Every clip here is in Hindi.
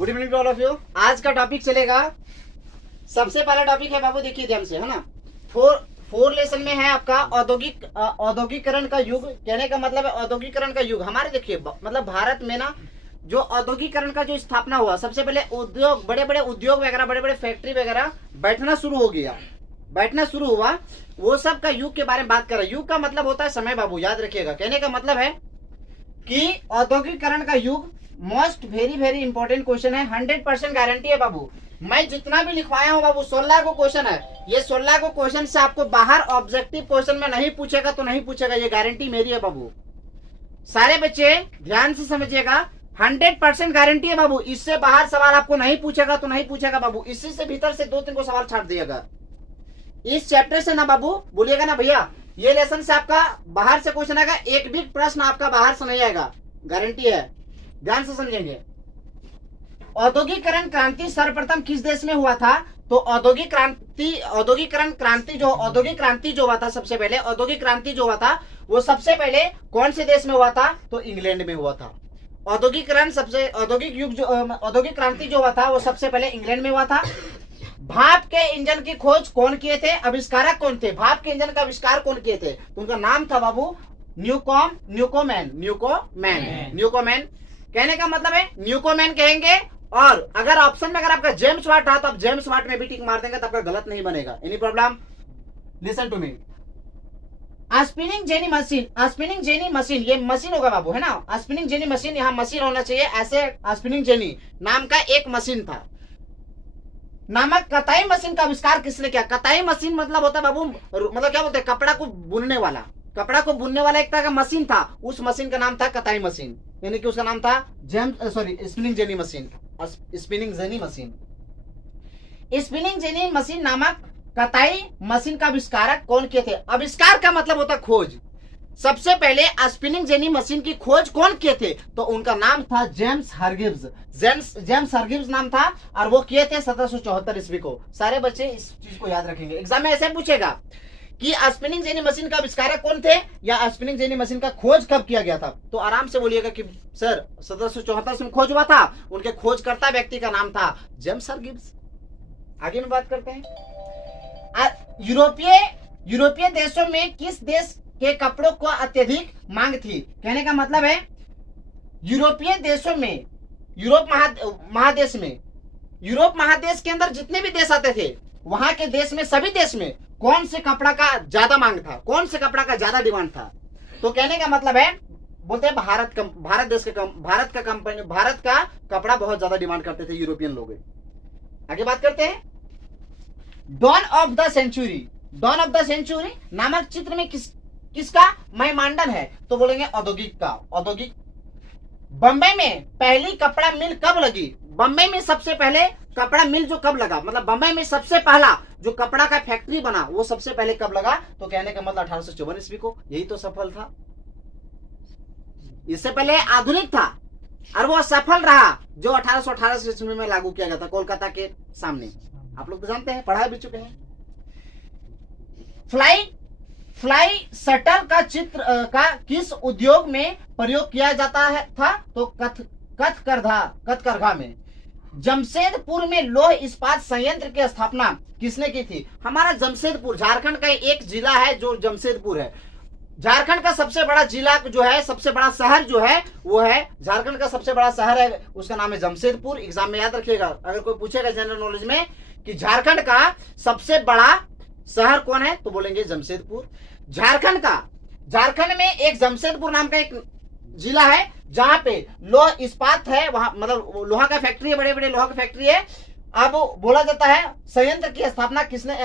Good evening to all of you. आज का टॉपिक चलेगा, सबसे पहला टॉपिक है बाबू, देखिए ध्यान से, है ना। फोर लेसन में है आपका औद्योगिकरण का युग। कहने का मतलब है औद्योगिकरण का युग हमारे, देखिए मतलब भारत में ना जो औद्योगिकरण का जो स्थापना हुआ, सबसे पहले उद्योग, बड़े बड़े उद्योग वगैरह, बड़े बड़े फैक्ट्री वगैरह बैठना शुरू हुआ, वो सब का युग के बारे में बात कर रहे हैं। युग का मतलब होता है समय बाबू, याद रखिएगा। कहने का मतलब है कि औद्योगिकरण का युग most very very important question है, 100% गारंटी है बाबू। मैं जितना भी लिखवाया हूँ बाबू, 16 को क्वेश्चन है, ये 16 को क्वेश्चन से आपको बाहर ऑब्जेक्टिव क्वेश्चन में नहीं पूछेगा तो नहीं पूछेगा, ये गारंटी मेरी है बाबू। सारे बच्चे ध्यान से समझिएगा, 100% गारंटी है बाबू। इससे बाहर सवाल आपको नहीं पूछेगा तो नहीं पूछेगा बाबू, इसी से भीतर से 2-3 को सवाल छाट दिएगा। इस चैप्टर से ना बाबू बोलिएगा ना भैया, ये लेसन से आपका बाहर से क्वेश्चन आएगा, एक भी प्रश्न आपका बाहर से नहीं आएगा, गारंटी है। ध्यान से समझेंगे। औद्योगिकरण क्रांति सर्वप्रथम किस देश में हुआ था? तो औद्योगिक क्रांति जो हुआ था, सबसे पहले औद्योगिक क्रांति जो हुआ था वो सबसे पहले कौन से देश में हुआ था? तो इंग्लैंड में हुआ था। औद्योगिक क्रांति जो हुआ था वो सबसे पहले इंग्लैंड में हुआ था। भाप के इंजन की खोज कौन किए थे? आविष्कारक कौन थे? भाप के इंजन का आविष्कार कौन किए थे? तो उनका नाम था बाबू न्यूकोमैन। कहने का मतलब है न्यूकोमैन कहेंगे। और अगर ऑप्शन में अगर आपका जेम्स वाट रहा तो आप जेम्स वाट में भी टिक मार देंगे तो आपका गलत नहीं बनेगा। Any problem? Listen to me. Spinning jenny machine, ये मशीन होगा बाबू, है ना। स्पिनिंग जेनी मशीन, यहाँ मशीन होना चाहिए, ऐसे स्पिनिंग जेनी नाम का एक मशीन था। नामक कताई मशीन का आविष्कार किसने किया? कताई मशीन मतलब होता है बाबू, मतलब क्या बोलते हैं, कपड़ा को बुनने वाला एक तरह का मशीन था। उस मशीन का नाम था कताई मशीन, यानी कि उसका नाम था स्पिनिंग जेनी मशीन नामक कताई मशीन का आविष्कारक कौन किए थे? आविष्कार का मतलब होता है खोज। सबसे पहले स्पिनिंग जेनी मशीन की खोज कौन किए थे? तो उनका नाम था जेम्स हरगिव्स नाम था, और वो किए थे 1774 ईस्वी को। सारे बच्चे इस चीज को याद रखेंगे, एग्जाम में ऐसे पूछेगा कि स्पिनिंग जेनी मशीन का आविष्कारक कौन थे या स्पिनिंग जेनी मशीन का खोज कब किया गया था, तो आराम से बोलिएगा कि सर 1774 में खोज हुआ था। उनके खोजकर्ता व्यक्ति का नाम था जेम्स हरगिव्स। आगे में बात करते हैं। यूरोपीय देशों में किस देश के कपड़ों को अत्यधिक मांग थी? कहने का मतलब है यूरोपीय देशों में, यूरोप महादेश के अंदर जितने भी देश आते थे, वहां के देश में, सभी देश में कौन से कपड़ा का ज्यादा मांग था, कौन से कपड़ा का ज्यादा डिमांड था? तो कहने का मतलब है, बोलते हैं भारत का कपड़ा बहुत ज्यादा डिमांड करते थे यूरोपियन लोग। आगे बात करते हैं। डॉन ऑफ द सेंचुरी नामक चित्र में किसका महिमांडन है? तो बोलेंगे औद्योगिक का। बंबई में पहली कपड़ा मिल कब लगी? बंबई में सबसे पहले कपड़ा मिल जो कब लगा, मतलब बंबई में सबसे पहला जो कपड़ा का फैक्ट्री बना वो सबसे पहले कब लगा? तो कहने का मतलब 1854 ईस्वी को। यही तो सफल था। इससे पहले आधुनिक था और वो सफल रहा, जो 1818 ईस्वी में लागू किया गया था कोलकाता के सामने। आप लोग तो जानते हैं, पढ़ा भी चुके हैं। फ्लाई शटल का चित्र का किस उद्योग में प्रयोग किया जाता है था? तो कथकरघा में। जमशेदपुर में लौह इस्पात संयंत्र की स्थापना किसने की थी? हमारा जमशेदपुर, झारखंड का एक जिला है जो जमशेदपुर है। झारखंड का सबसे बड़ा जिला जो है, सबसे बड़ा शहर जो है वो है, झारखंड का सबसे बड़ा शहर है, उसका नाम है जमशेदपुर। एग्जाम में याद रखिएगा, अगर कोई पूछेगा जनरल नॉलेज में कि झारखंड का सबसे बड़ा शहर कौन है, तो बोलेंगे जमशेदपुर। झारखंड में एक जमशेदपुर नाम का एक जिला है जहां पे लौह इस्पात है, वहां मतलब लोहा का फैक्ट्री है, बड़े बड़े लोहा का फैक्ट्री है। अब बोला जाता है संयंत्र की स्थापना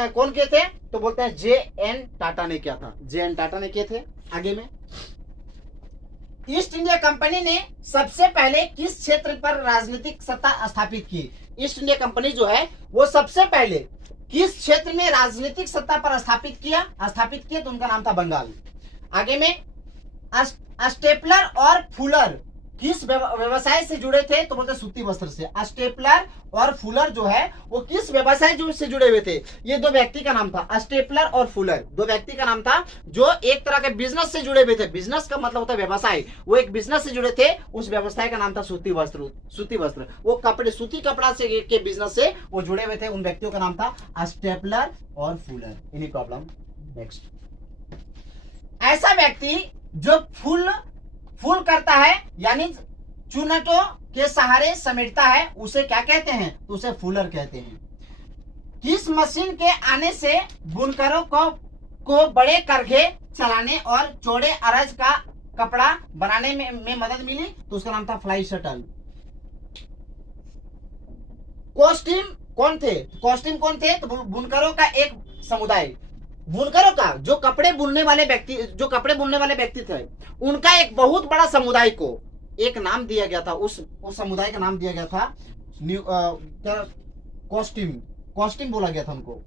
कौन किए थे? तो बोलते हैं जे.एन. टाटा ने किया था। जे.एन. टाटा ने किए थे। आगे में, ईस्ट इंडिया कंपनी ने सबसे पहले किस क्षेत्र पर राजनीतिक सत्ता स्थापित की? ईस्ट इंडिया कंपनी जो है वो सबसे पहले किस क्षेत्र में राजनीतिक सत्ता पर स्थापित किया तो उनका नाम था बंगाल। आगे में, स्टेपलर और फुलर किस व्यवसाय से जुड़े थे, तो बोलते सूती वस्त्र से। स्टेपलर और फुलर जो है वो किस व्यवसाय से जुड़े हुए थे, ये दो व्यक्ति का नाम था। स्टेपलर और फुलर दो व्यक्ति का नाम था जो एक तरह के बिजनेस से जुड़े हुए थे। बिजनेस का मतलब होता है व्यवसाय, वो एक बिजनेस से जुड़े थे, उस व्यवसाय का नाम था सूती वस्त्र। सूती वस्त्र वो कपड़े, सूती कपड़ा से के बिजनेस से वो जुड़े हुए थे, उन व्यक्तियों का नाम था स्टेपलर और फुलर। Any problem? नेक्स्ट, ऐसा व्यक्ति जो फूल करता है यानी चुनटों के सहारे समेटता है, उसे क्या कहते हैं, तो उसे फूलर कहते हैं। किस मशीन के आने से बुनकरों को बड़े करघे चलाने और चौड़े अरज का कपड़ा बनाने में मदद मिली, तो उसका नाम था फ्लाई शटल। कॉस्ट्यूम कौन थे, कॉस्ट्यूम कौन थे, तो बुनकरों का एक समुदाय। बुनकरों का जो कपड़े बुनने वाले व्यक्ति थे, उनका एक बहुत बड़ा समुदाय को एक नाम दिया गया था, उस समुदाय का नाम दिया गया था कॉस्ट्यूम बोला गया था उनको।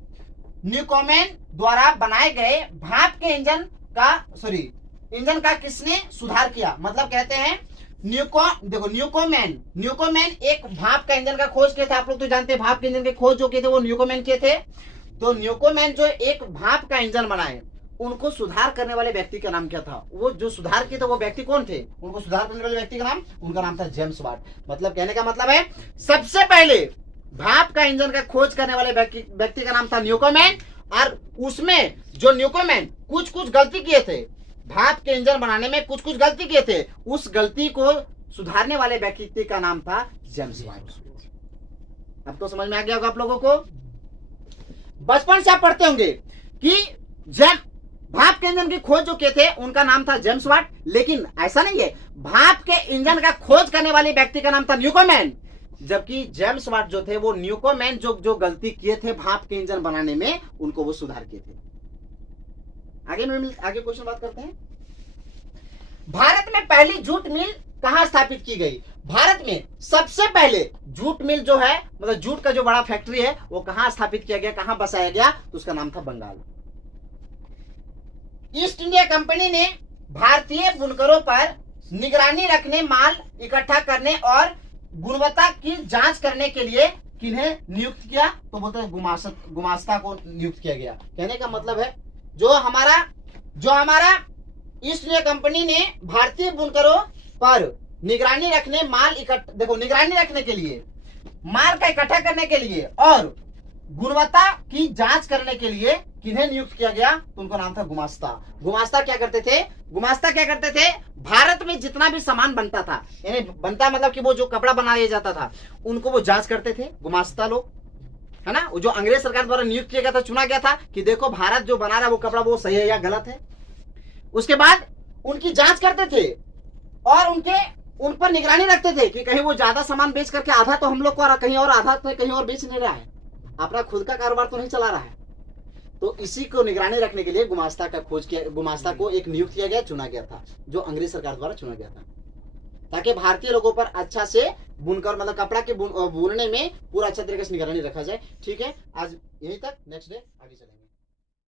न्यूकोमेन द्वारा बनाए गए भाप के इंजन का किसने सुधार किया, मतलब कहते हैं न्यूकोमेन एक भाप का इंजन का खोज किए थे। आप लोग तो जानते हैं भाप के इंजन के खोज जो किए थे वो न्यूकोमेन किए थे। तो न्यूकोमेन जो एक भाप का इंजन बनाए, उनको सुधार करने वाले व्यक्ति का नाम क्या था, वो जो सुधार किए थे वो व्यक्ति कौन थे, उनको सुधार करने वाले व्यक्ति का नाम, उनका नाम था जेम्स वाट। मतलब कहने का मतलब है सबसे पहले भाप का इंजन का खोज करने वाले व्यक्ति का नाम था न्यूकोमेन, और उसमें जो न्यूकोमेन कुछ गलती किए थे, भाप के इंजन बनाने में कुछ गलती किए थे, उस गलती को सुधारने वाले व्यक्ति का नाम था जेम्स वाट। अब तो समझ में आ गया होगा आप लोगों को। बचपन से आप पढ़ते होंगे कि भाप के इंजन की खोज जो किए थे उनका नाम था जेम्स वाट, लेकिन ऐसा नहीं है, भाप के इंजन का खोज करने वाले व्यक्ति का नाम था न्यूकोमेन, जबकि जेम्स वाट जो थे वो न्यूकोमेन जो गलती किए थे भाप के इंजन बनाने में, उनको वो सुधार किए थे। आगे क्वेश्चन बात करते हैं। भारत में पहली जूट मिल कहां स्थापित की गई, भारत में सबसे पहले जूट मिल जो है, मतलब जूट का जो बड़ा फैक्ट्री है, वो कहां स्थापित किया गया, कहां बसाया गया, तो उसका नाम था बंगाल। ईस्ट इंडिया कंपनी ने भारतीय बुनकरों पर निगरानी रखने, माल इकट्ठा करने और गुणवत्ता की जांच करने के लिए किन्हें नियुक्त किया, तो बोलते हैं गुमास्ता को नियुक्त किया गया। कहने का मतलब है जो हमारा ईस्ट इंडिया कंपनी ने भारतीय बुनकरों पर निगरानी रखने, निगरानी रखने के लिए, माल का इकट्ठा करने के लिए और गुणवत्ता की जांच करने के लिए किन्हें नियुक्त किया गया, तो उनका नाम था गुमास्ता। गुमास्ता क्या करते थे, भारत में जितना भी सामान बनता था, यानी बनता मतलब कि वो जो कपड़ा बनाया जाता था, उनको वो जांच करते थे गुमास्ता लोग, है ना। जो अंग्रेज सरकार द्वारा नियुक्त किया गया था, चुना गया था कि देखो भारत जो बना रहा है वो कपड़ा वो सही है या गलत है। उसके बाद उनकी जांच करते थे और उन पर निगरानी रखते थे कि कहीं वो ज्यादा सामान बेच करके आधा तो हम लोग को कहीं और, आधा तो कहीं और बेच नहीं रहा है, अपना खुद का कारोबार तो नहीं चला रहा है। तो इसी को निगरानी रखने के लिए गुमास्ता को एक नियुक्त किया गया, चुना गया था, जो अंग्रेज सरकार द्वारा चुना गया था, ताकि भारतीय लोगों पर अच्छा से बुनकर मतलब कपड़ा के बुनने में पूरा अच्छा तरीके से निगरानी रखा जाए। ठीक है, आज यहीं तक, नेक्स्ट डे आगे चलेंगे।